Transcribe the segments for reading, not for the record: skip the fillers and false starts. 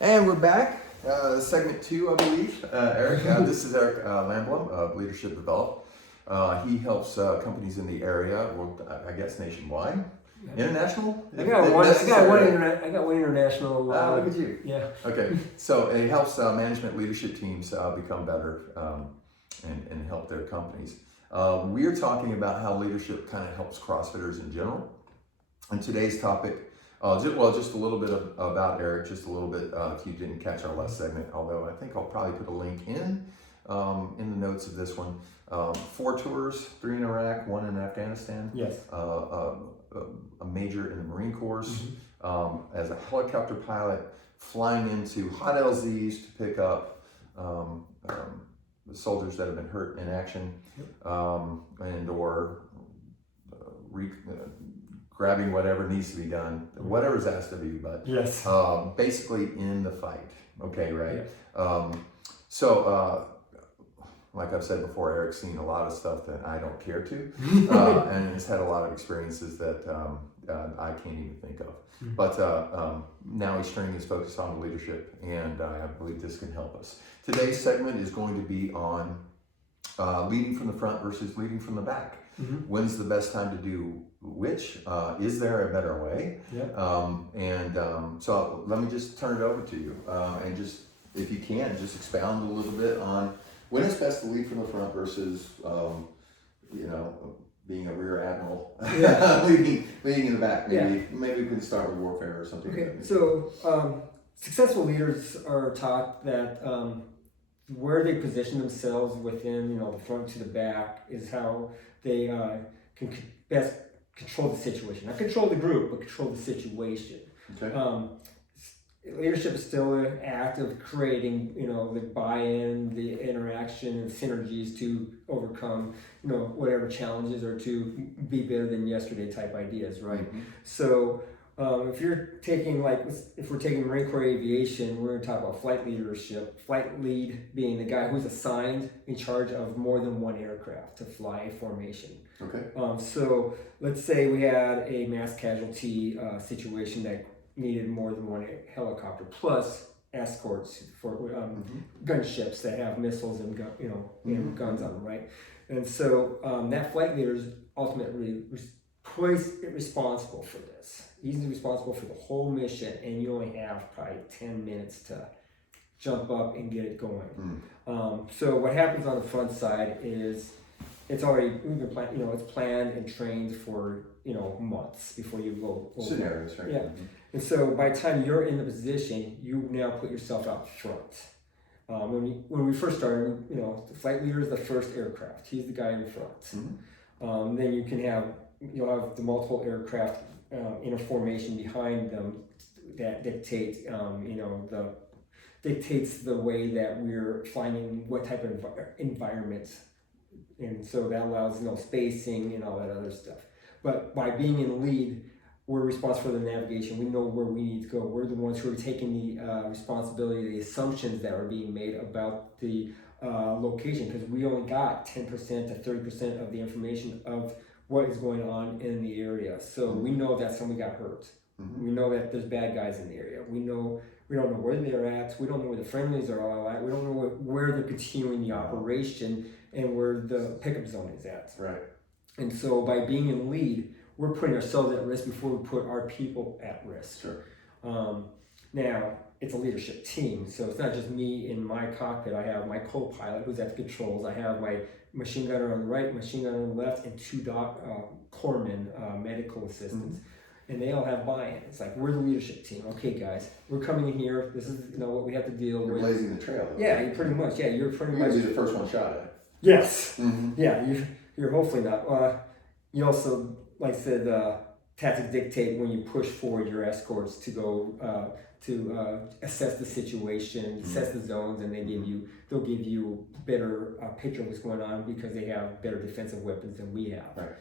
And we're back, segment two, I believe. Eric, this is Eric Lamblum of Leadership Develop. He helps companies in the area, well, I guess nationwide, international. I got one. I got one international. Look at you. Yeah. Okay, so it helps management leadership teams become better and help their companies. We're talking about how leadership kind of helps CrossFitters in general. And today's topic. Just a little bit about Eric, just a little bit if you didn't catch our last segment, although I think I'll probably put a link in the notes of this one. 4 tours, 3 in Iraq, 1 in Afghanistan. Yes. A major in the Marine Corps, as a helicopter pilot, flying into hot LZs to pick up the soldiers that have been hurt in action, and or grabbing whatever needs to be done, whatever's asked of you, but yes, basically in the fight. Okay, right? Yeah. Like I've said before, Eric's seen a lot of stuff that I don't care to, and has had a lot of experiences that I can't even think of. But now he's turning his focus on leadership, and I believe this can help us. Today's segment is going to be on leading from the front versus leading from the back. When's the best time to do which? Is there a better way? Yeah. So let me just turn it over to you, and just, if you can, just expound a little bit on when it's best to lead from the front versus, being a rear admiral, leading in the back. Maybe we can start with warfare or something. Okay. So successful leaders are taught that where they position themselves within, the front to the back is how they can best control the situation. Not control the group, but control the situation. Okay. Leadership is still an act of creating, the buy-in, the interaction, and synergies to overcome, whatever challenges, or to be better than yesterday type ideas, right? So if you're taking, if we're taking Marine Corps Aviation, we're going to talk about flight leadership. Flight lead being the guy who's assigned in charge of more than one aircraft to fly a formation. Okay. So let's say we had a mass casualty situation that needed more than one helicopter plus escorts for gunships that have missiles and guns on them, right? And so that flight leader is ultimately responsible for this. He's responsible for the whole mission, and you only have probably 10 minutes to jump up and get it going. So what happens on the front side is it's already it's planned and trained for months before you go over. Scenarios, right? Yeah. And so by the time you're in the position, you now put yourself out front. When we first started, the flight leader is the first aircraft. He's the guy in front. Then you'll have the multiple aircraft in a formation behind them that dictates dictates the way that we're finding what type of environment, and so that allows spacing and all that other stuff. But by being in the lead, we're responsible for the navigation. We know where we need to go. We're the ones who are taking the responsibility, the assumptions that are being made about the location, because we only got 10% to 30% of the information of what is going on in the area. So we know that somebody got hurt. We know that there's bad guys in the area. We don't know where they're at. We don't know where the friendlies are all at. We don't know where they're continuing the operation and where the pickup zone is at. Right. And so by being in the lead, we're putting ourselves at risk before we put our people at risk. Sure. Now, it's a leadership team, so it's not just me in my cockpit. I have my co-pilot who's at the controls. I have my machine gunner on the right, machine gunner on the left, and 2 corpsmen, medical assistants. And they all have buy-in. It's like, we're the leadership team. Okay, guys, we're coming in here. This is what we have to deal with. You're blazing the trail. Yeah, you pretty much. Yeah, you're pretty much. You'll be the first one shot at. Yes. Yeah, you're hopefully not. You also, like I said, tactics dictate when you push forward your escorts to go to assess the situation, assess the zones, and they'll give you better picture of what's going on because they have better defensive weapons than we have. Right.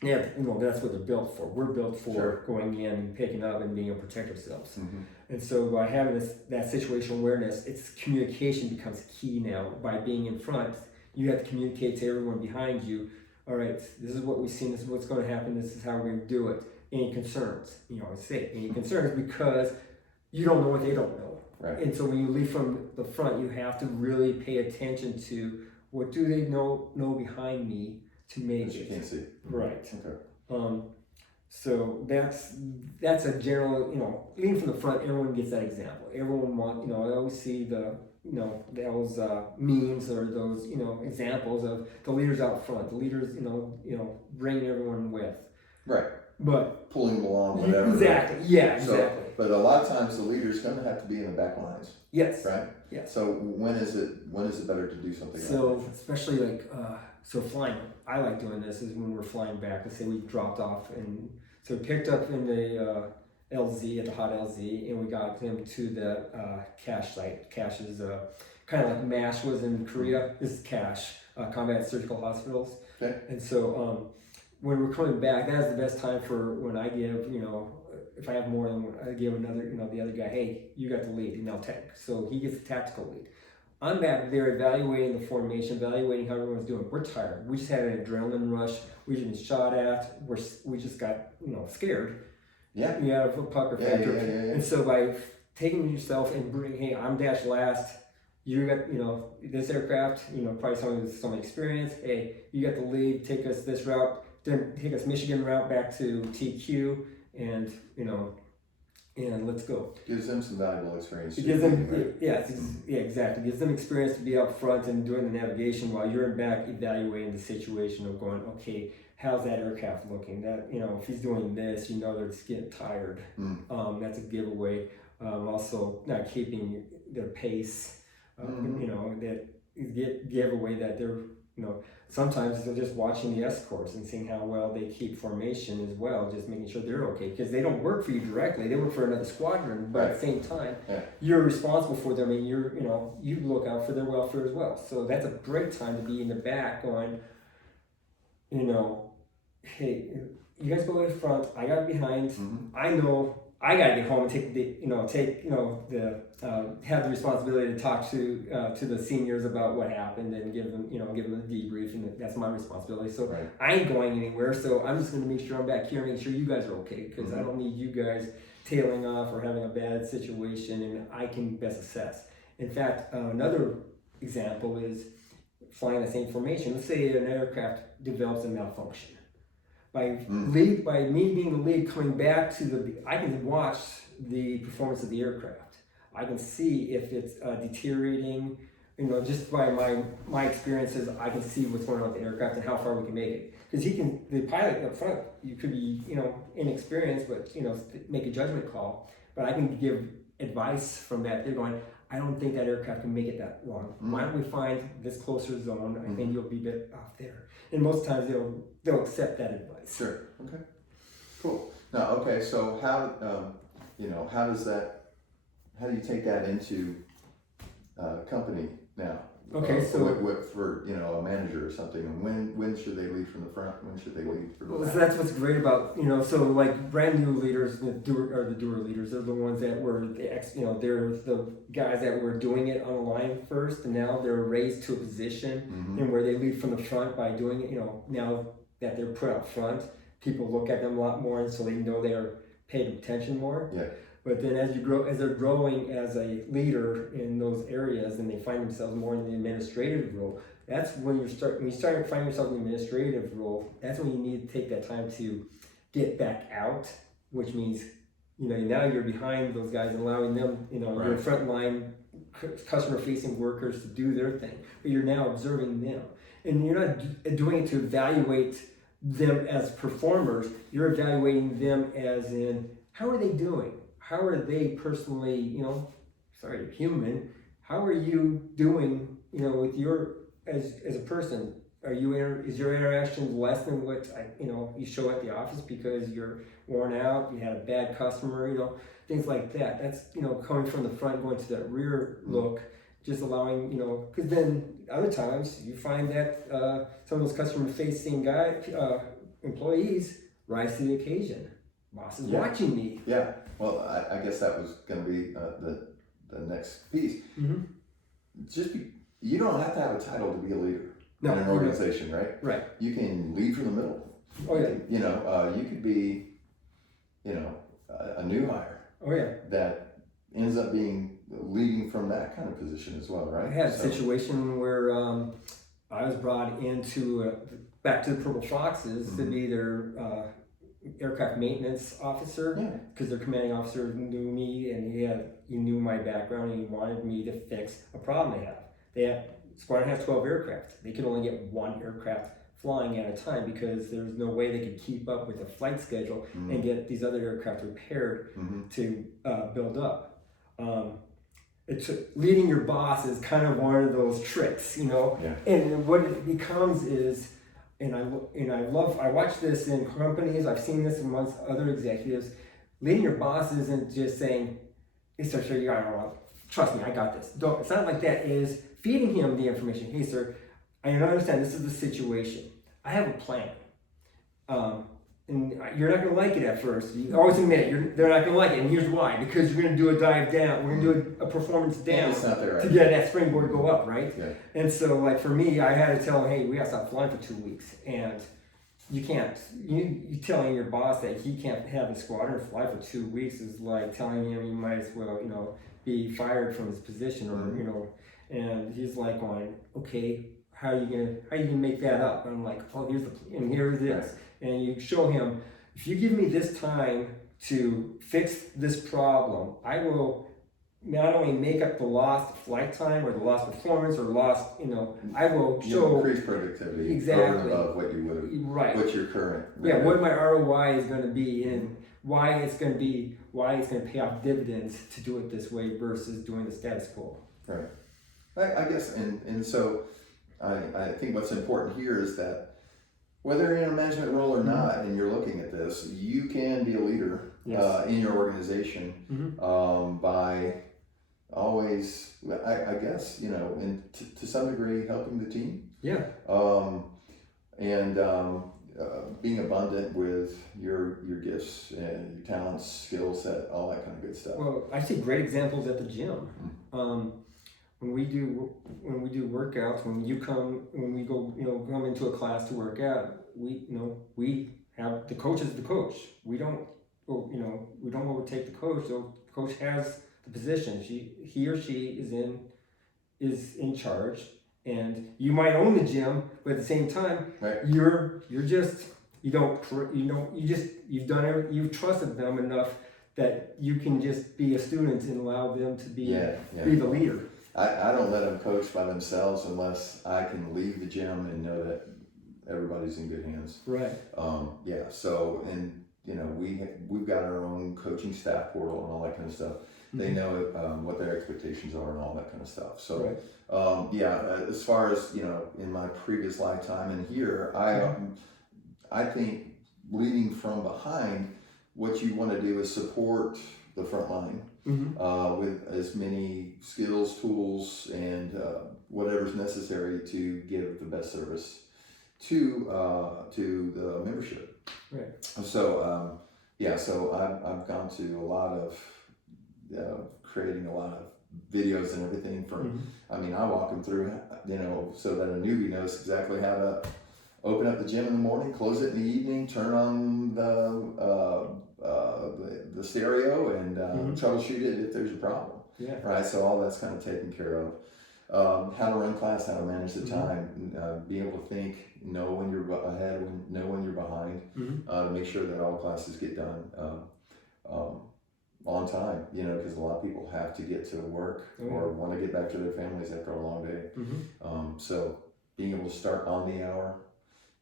That's what they're built for. We're built for going in, picking up, and being able to protect ourselves. And so by having that situational awareness, it's communication becomes key now. By being in front, you have to communicate to everyone behind you. All right, this is what we've seen. This is what's going to happen. This is how we're going to do it. Any concerns? Any concerns, because you don't know what they don't know. Right. And so when you lead from the front, you have to really pay attention to what do they know behind me to make That you it. can't see. Right. Okay. So that's a general, leading from the front, everyone gets that example. Everyone I always see those memes or those, examples of the leaders out front, the leaders, bringing everyone with. Right. But Pulling them along, whatever. exactly. Yeah, So, exactly. but a lot of times the leader's going to have to be in the back lines, Yes. right? Yes. So when is it better to do something like So especially so flying, I like doing this is when we're flying back. Let's say we dropped off and so we picked up in the LZ at the hot LZ and we got them to the CASH site. CASH is kind of like MASH was in Korea. This is CASH, Combat Surgical Hospitals. Okay. And so when we're coming back, that's the best time for when I give, if I have more than one, I give another, the other guy, hey, you got the lead, and I'll take. So he gets the tactical lead. I'm back there evaluating the formation, evaluating how everyone's doing. We're tired. We just had an adrenaline rush. We've been shot at. We just got, scared. Yeah. You have a pucker factor. Yeah. And so by taking yourself and bringing, hey, I'm dash last. You got, this aircraft, probably someone with some experience. Hey, you got the lead. Take us this route. Then take us Michigan route back to TQ, and and let's go. Gives them some valuable experience. It gives them, right? yeah, exactly. Gives them experience to be up front and doing the navigation while you're in back evaluating the situation of going, okay, how's that aircraft looking? That if he's doing this, they're just getting tired. That's a giveaway. Also, not keeping their pace. That giveaway that they're sometimes they're just watching the escorts and seeing how well they keep formation as well, just making sure they're okay, because they don't work for you directly, they work for another squadron, but at the same time, you're responsible for them, and you look out for their welfare as well. So that's a great time to be in the back going, hey, you guys go in front, I got behind, I know I gotta get home and have the responsibility to talk to the seniors about what happened and give them a debrief, and that's my responsibility. So I ain't going anywhere. So I'm just gonna make sure I'm back here, make sure you guys are okay, because I don't need you guys tailing off or having a bad situation, and I can best assess. In fact, another example is flying the same formation. Let's say an aircraft develops a malfunction. By me being the lead coming back to I can watch the performance of the aircraft. I can see if it's deteriorating, just by my experiences, I can see what's going on with the aircraft and how far we can make it. Because the pilot up front, you could be, inexperienced, but, make a judgment call. But I can give advice from that. They're going, I don't think that aircraft can make it that long. Why don't we find this closer zone? I think you'll be a bit off there. And most times they'll accept that advice. Sure. Okay. Cool. Now, okay. So how do you take that into company now? Okay. So for a manager or something, and when should they lead from the front? When should they lead from the back? So that's what's great about so like brand new leaders, the doer leaders. They're the ones that were they're the guys that were doing it on the line first, and now they're raised to a position and where they lead from the front by doing it. Now that they're put up front, people look at them a lot more, and so they know they are paid attention more. Yeah. But then as they're growing as a leader in those areas, and they find themselves more in the administrative role, that's when you start finding yourself in the administrative role. That's when you need to take that time to get back out, which means now you're behind those guys and allowing them, your frontline customer-facing workers to do their thing, but you're now observing them, and you're not doing it to evaluate them as performers. You're evaluating them as in how are they doing. How are they personally, human? How are you doing, with as a person? Is your interaction less than what you show at the office because you're worn out, you had a bad customer, things like that. That's coming from the front, going to that rear look, just allowing because then other times you find that some of those customer-facing employees rise to the occasion. Boss is watching me. Yeah. Well, I guess that was going to be the next piece. You don't have to have a title to be a leader in an organization, right? Right. You can lead from the middle. Oh yeah. You could be, a new hire. Oh yeah. That ends up being leading from that kind of position as well, right? I had a situation where I was brought into back to the Purple Foxes to be their aircraft maintenance officer, because their commanding officer knew me and he knew my background and he wanted me to fix a problem they have. Squadron has 12 aircraft. They could only get one aircraft flying at a time because there was no way they could keep up with the flight schedule and get these other aircraft repaired to build up. Leading your boss is kind of one of those tricks, you know. And what it becomes is, I watch this in companies. I've seen this amongst other executives. Leading your boss isn't just saying, "Hey, sir, you got it wrong. Trust me, I got this." It's not like that. It is feeding him the information. "Hey, sir, I understand this is the situation. I have a plan. And you're not going to like it at first. You always admit it. They're not going to like it. And here's why. Because you're going to do a dive down. We're going to do a performance down to get that springboard to go up, right?" And so, like, for me, I had to tell him, "Hey, we got to stop flying for 2 weeks. And you can't, you telling your boss that he can't have the squadron fly for 2 weeks is like telling him he might as well, be fired from his position or, and he's like going, "Okay, how are you gonna make that up?" And I'm like, "Oh, here's the plan, and here it is." And you show him, if you give me this time to fix this problem, I will not only make up the lost flight time or the lost performance or lost, I will show increase productivity exactly over and above what you would have, what your current, what my ROI is going to be and why it's going to pay off dividends to do it this way versus doing the status quo. Right. I guess, and so I think what's important here is that whether you're in a management role or not, and you're looking at this, you can be a leader in your organization by always, I guess, and to some degree, helping the team. Being abundant with your gifts and your talents, skill set, all that kind of good stuff. Well, I see great examples at the gym. When we do workouts, when we come into a class to work out, we have the coach is the coach. We don't overtake the coach. The coach has the position. He or she is in charge, and you might own the gym, but at the same time, you've trusted them enough that you can just be a student and allow them to be the leader. I don't let them coach by themselves unless I can leave the gym and know that everybody's in good hands. Right. So, and we've got our own coaching staff portal and all that kind of stuff. They know what their expectations are and all that kind of stuff. So, as far as in my previous lifetime and here, I think leading from behind, what you want to do is support the front line. With as many skills, tools, and whatever's necessary to give the best service to the membership. Right. So so I've gone to a lot of creating a lot of videos and everything from. I walk them through so that a newbie knows exactly how to open up the gym in the morning, close it in the evening, turn on the stereo and troubleshoot it if there's a problem. Right. So all that's kind of taken care of. How to run class, how to manage the time, be able to think, know when you're ahead, know when you're behind, to make sure that all classes get done on time. Because a lot of people have to get to work or want to get back to their families after a long day. So being able to start on the hour,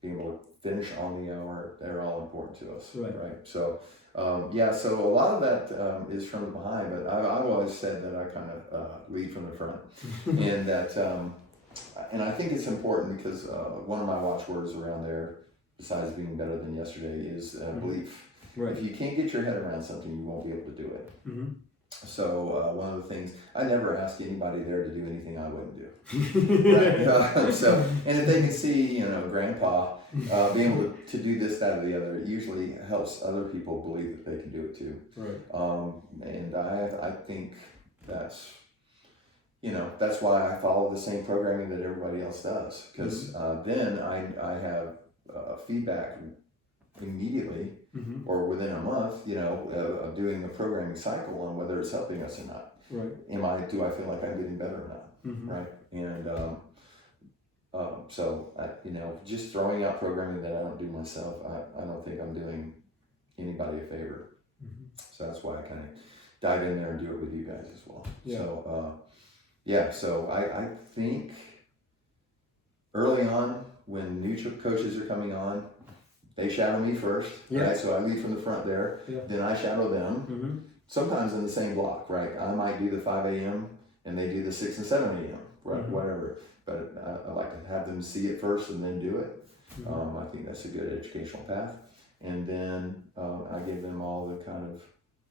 being able to finish on the hour, they're all important to us. Right. So, so a lot of that is from behind, but I've always said that I kind of lead from the front. And that, and I think it's important because one of my watchwords around there, besides being better than yesterday, is belief. Right. If you can't get your head around something, you won't be able to do it. So one of the things, I never ask anybody there to do anything I wouldn't do. Right? And if they can see, grandpa being able to do this, that, or the other, it usually helps other people believe that they can do it too. Right. And I think that's why I follow the same programming that everybody else does. Because then I have feedback immediately or within a month, of doing a programming cycle on whether it's helping us or not. Right. Do I feel like I'm getting better or not? Right. And so just throwing out programming that I don't do myself, I don't think I'm doing anybody a favor. So that's why I kind of dive in there and do it with you guys as well. Yeah. So I think early on when new coaches are coming on, they shadow me first, right? So I lead from the front there, then I shadow them, sometimes in the same block, right? I might do the 5 a.m. and they do the 6 and 7 a.m., right? Whatever. But I like to have them see it first and then do it. I think that's a good educational path. And then I give them all the kind of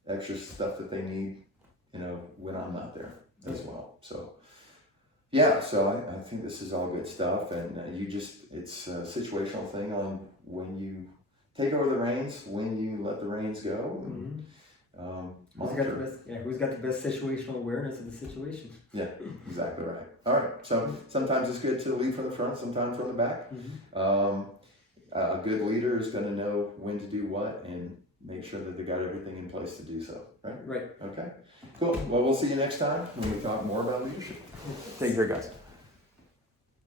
extra stuff that they need, when I'm not there as well. So, so I think this is all good stuff. And it's a situational thing on when you take over the reins, when you let the reins go. Who's got the best situational awareness of the situation? Yeah, exactly right. All right. So sometimes it's good to lead from the front, sometimes from the back. A good leader is going to know when to do what and make sure that they got everything in place to do so. Right. Right. Okay. Cool. Well, we'll see you next time when we talk more about leadership. Take care, guys.